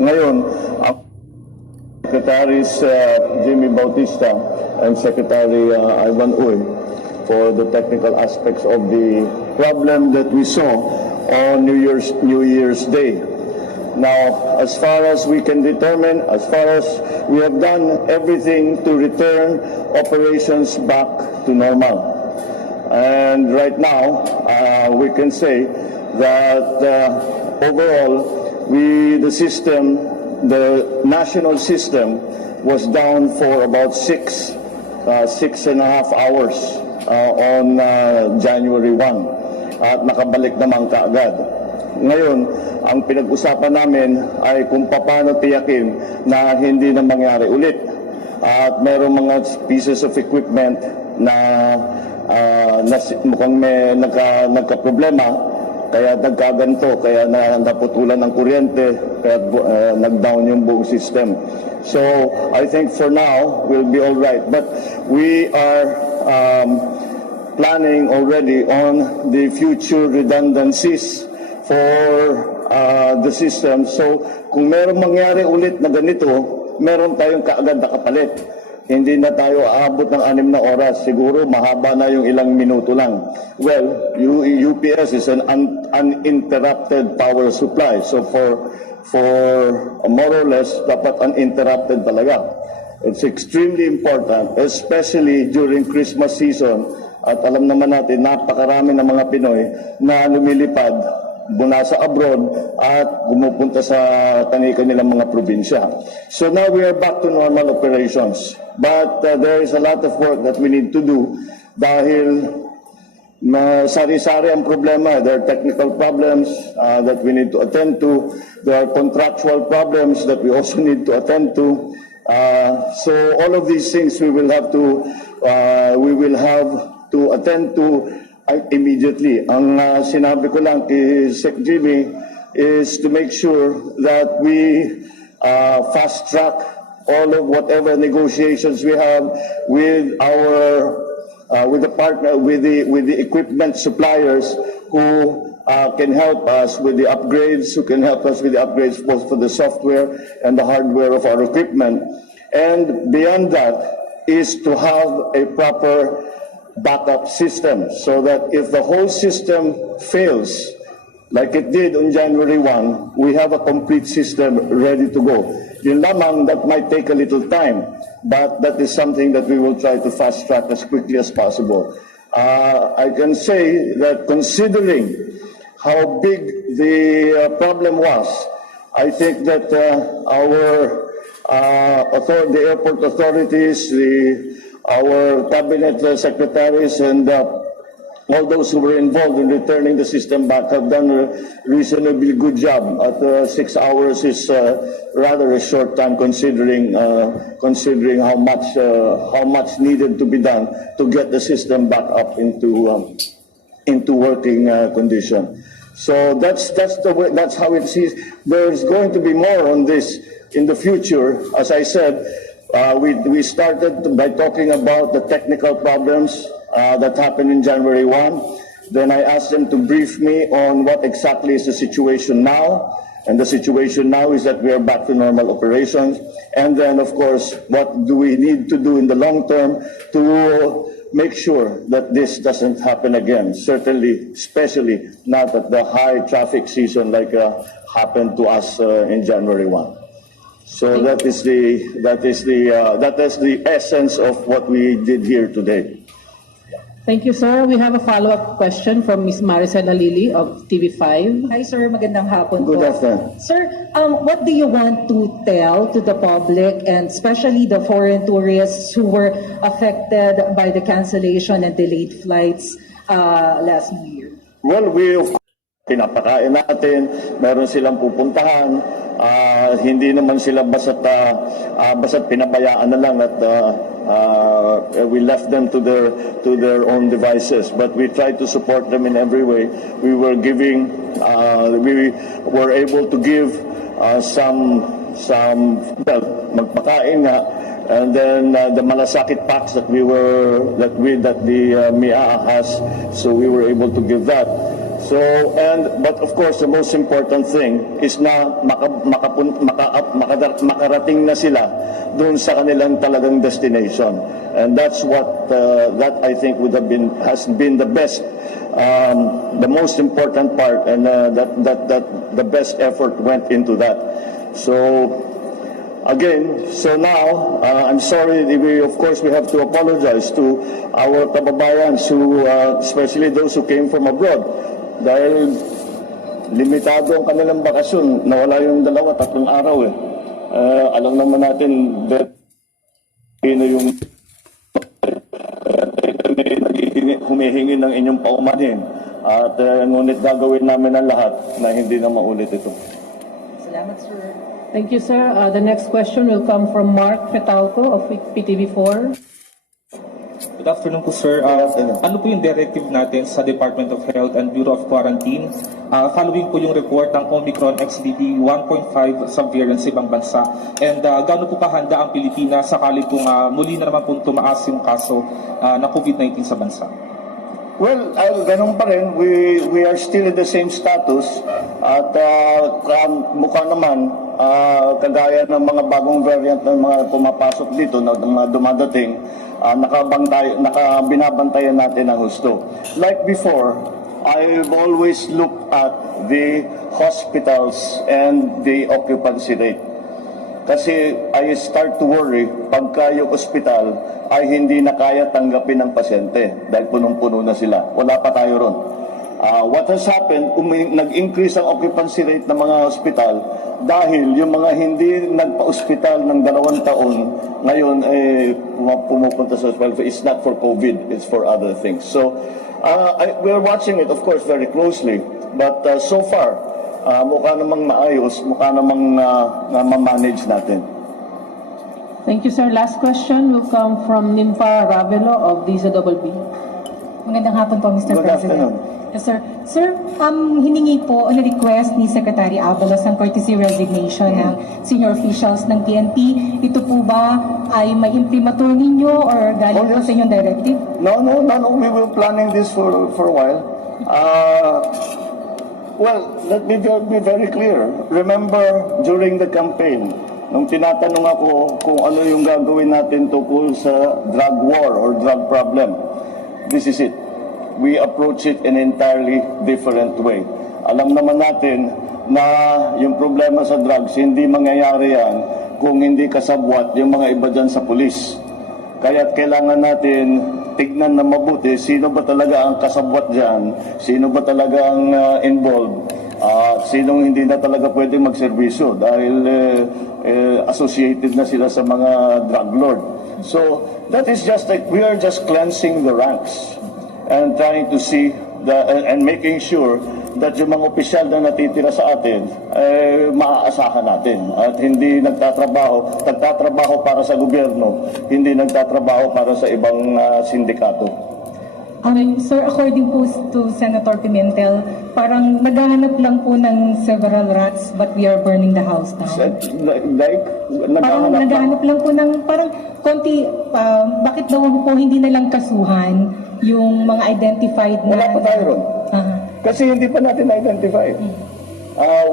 Ngayon, ang Secretaries Jimmy Bautista and Secretary Ivan Uy for the technical aspects of the problem that we saw on New Year's Day. Now, as far as we can determine, as far as we have done everything to return operations back to normal. And right now, we can say that overall, the national system was down for about 6.5 hours on January 1 at nakabalik naman kaagad. Ngayon, ang pinag-usapan namin ay kung paano tiyakin na hindi na mangyari ulit. At mayroong mga pieces of equipment na mukhang may nagka-problema, kaya nagkaganto, kaya naputulan ng kuryente, kaya nag-down yung buong system. So, I think for now, we'll be all right. But we are planning already on the future redundancies for the system. So, kung meron mangyari ulit na ganito, meron tayong kaagad na kapalit. Hindi na tayo aabot ng 6 na oras. Siguro mahaba na yung ilang minuto lang. Well, UPS is an uninterrupted power supply. So for more or less, dapat uninterrupted talaga. It's extremely important, especially during Christmas season. At alam naman natin, napakarami ng mga Pinoy na lumilipad mula sa abroad at pumupunta sa kanilang mga probinsya. So now we are back to normal operations. But there is a lot of work that we need to do dahil sari-sari ang problema. There are technical problems that we need to attend to. There are contractual problems that we also need to attend to. So all of these things we will have to attend to immediately. Ang sinabi ko lang kay Sec Jimmy is to make sure that we fast track all of whatever negotiations we have with our with the equipment suppliers who can help us with the upgrades, both for the software and the hardware of our equipment. And beyond that is to have a proper backup system so that if the whole system fails, like it did on January 1, we have a complete system ready to go. Yun lamang, that might take a little time, but that is something that we will try to fast track as quickly as possible. I can say that considering how big the problem was, I think that the airport authorities, our cabinet secretaries and all those who were involved in returning the system back have done a reasonably good job. At 6 hours is rather a short time considering how much needed to be done to get the system back up into working condition. So that's how it is. There's going to be more on this in the future. As I said, we started by talking about the technical problems that happened in January 1. Then I asked them to brief me on what exactly is the situation now. And the situation now is that we are back to normal operations. And then, of course, what do we need to do in the long term to make sure that this doesn't happen again? Certainly, especially not at the high traffic season like happened to us in January 1. So that is the essence of what we did here today. Thank you, sir. We have a follow-up question from Ms. Maricela Lili of TV5. Hi, sir. Magandang hapon po. Good afternoon. Sir, what do you want to tell to the public and especially the foreign tourists who were affected by the cancellation and delayed flights last New Year? Well, we of course pinapakain natin, meron silang pupuntahan, hindi naman sila basta't pinabayaan na lang at we left them to their own devices, but we tried to support them in every way. We were able to give some magpakain nga And then the malasakit packs that the MIA has, so we were able to give that. So, but of course, the most important thing is na makarating na sila doon sa kanilang talagang destination. And that's what, that I think has been the best, the most important part, and that the best effort went into that. So, again, so now, I'm sorry, of course, we have to apologize to our kababayans who, especially those who came from abroad. Dahil limitado ang kanilang bakasyon, nawala yung 2-3 araw eh. Alam naman natin that yung humihingi ng inyong paumanhin. At ngunit gagawin namin ang lahat na hindi na maulit ito. Salamat, sir. Thank you, sir. The next question will come from Mark Fetalco of PTV4. Good afternoon po, sir. Ano po yung directive natin sa Department of Health and Bureau of Quarantine following po yung report ng Omicron XBB 1.5 subvariant sa ibang bansa? And gaano po kahanda ang Pilipinas sakali pong muli na naman po tumaas yung kaso ng COVID-19 sa bansa? Well, ganun pa rin. We are still in the same status. At mukha naman, kagaya ng mga bagong variant ng mga pumapasok dito, na mga dumadating, binabantayan natin ang husto. Like before, I've always looked at the hospitals and the occupancy rate. Kasi I start to worry pagka yung ospital ay hindi na kaya tanggapin ng pasyente dahil punong-puno na sila. Wala pa tayo ron. What has happened, nag-increase ang occupancy rate ng mga hospital dahil yung mga hindi nagpa-ospital ng 2 taon, ngayon pumupunta sa hospital. It's not for COVID, it's for other things. So, we're watching it, of course, very closely. But so far, mukha namang maayos, mukha namang ma-manage natin. Thank you, sir. Last question will come from Nimpa Ravelo of DZBB. Magandang hapon po, Mr. Good President. afternoon. Yes, sir. Sir, hiningi po o na-request ni Secretary Abalos ang courtesy resignation ng senior officials ng PNP. Ito po ba ay may imprimatur ninyo or galing po sa inyong directive? No. We were planning this for a while. Well, let me be very clear. Remember, during the campaign, nung tinatanong ako kung ano yung gagawin natin tungkol sa drug war or drug problem, this is it. We approach it in an entirely different way. Alam naman natin na yung problema sa drugs, hindi mangyayari yan kung hindi kasabwat yung mga iba dyan sa pulis. Kaya kailangan natin tignan na mabuti sino ba talaga ang kasabwat dyan, sino ba talaga ang involved, sinong hindi na talaga pwede magserbisyo dahil associated na sila sa mga drug lord. So that is just like we are just cleansing the ranks and trying to see and making sure that yung mga opisyal na natitira sa atin maaasahan natin at hindi nagtatrabaho para sa gobyerno, hindi nagtatrabaho para sa ibang sindikato. Sir, according po to Senator Pimentel, parang naghahanap lang po ng several rats but we are burning the house down. Parang naghahanap lang po ng parang konti, bakit daw po hindi na lang kasuhan yung mga identified na... Wala pa tayo ron. Kasi hindi pa natin na-identify.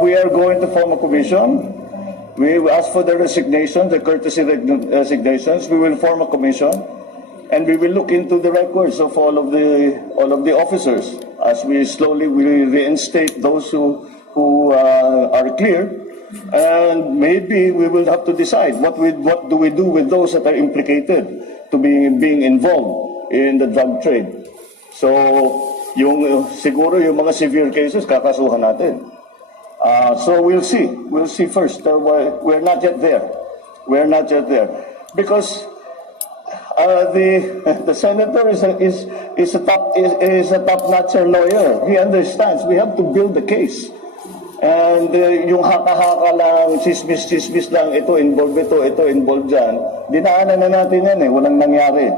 We are going to form a commission. We ask for the resignation, the courtesy resignations. We will form a commission. And we will look into the records of all of the officers as we slowly will reinstate those who are clear. And maybe we will have to decide what do we do with those that are implicated to being involved in the drug trade. So, siguro yung mga severe cases kakasuhan natin. So we'll see. We'll see first. We're not yet there. We're not yet there because the senator is a top-notch lawyer. He understands. We have to build the case. And yung haka-haka lang, chismis lang, ito involved dyan, dinaanan na natin yan walang nangyari.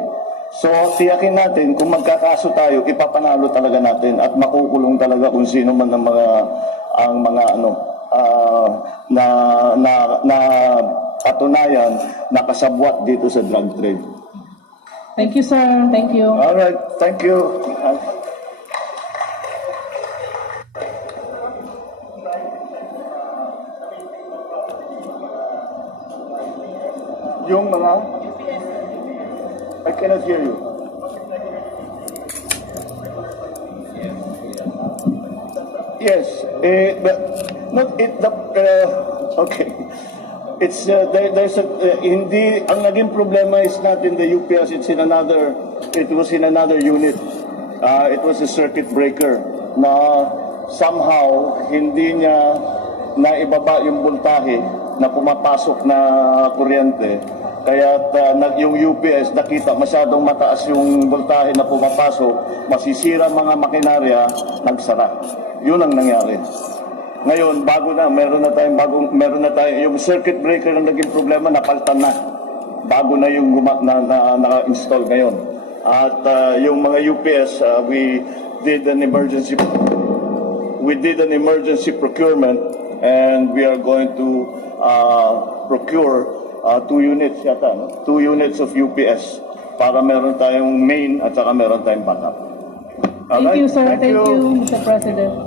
So, tiyakin natin, kung magkakaso tayo, ipapanalo talaga natin at makukulong talaga kung sino man ang mga katunayan na kasabwat dito sa drug trade. Thank you, sir. Thank you. All right, thank you. Yung mga I cannot hear you. Yes, but not it the okay. It's there's a hindi ang naging problema is not in the UPS, it was in another unit. It was a circuit breaker na somehow hindi niya naibaba yung voltahe na pumapasok na kuryente. Kaya yung UPS nakita masyadong mataas yung voltahe na pumapasok, masisira mga makinarya, nagsara. Yun ang nangyari. Ngayon, meron na tayong yung circuit breaker na naging problema, napalitan na. Bago na yung naka-install ngayon. At yung mga UPS, we did an emergency procurement, and we are going to procure 2 units yata, no? 2 units of UPS para meron tayong main at saka meron tayong backup. Thank you, sir. Thank you, Mr. President.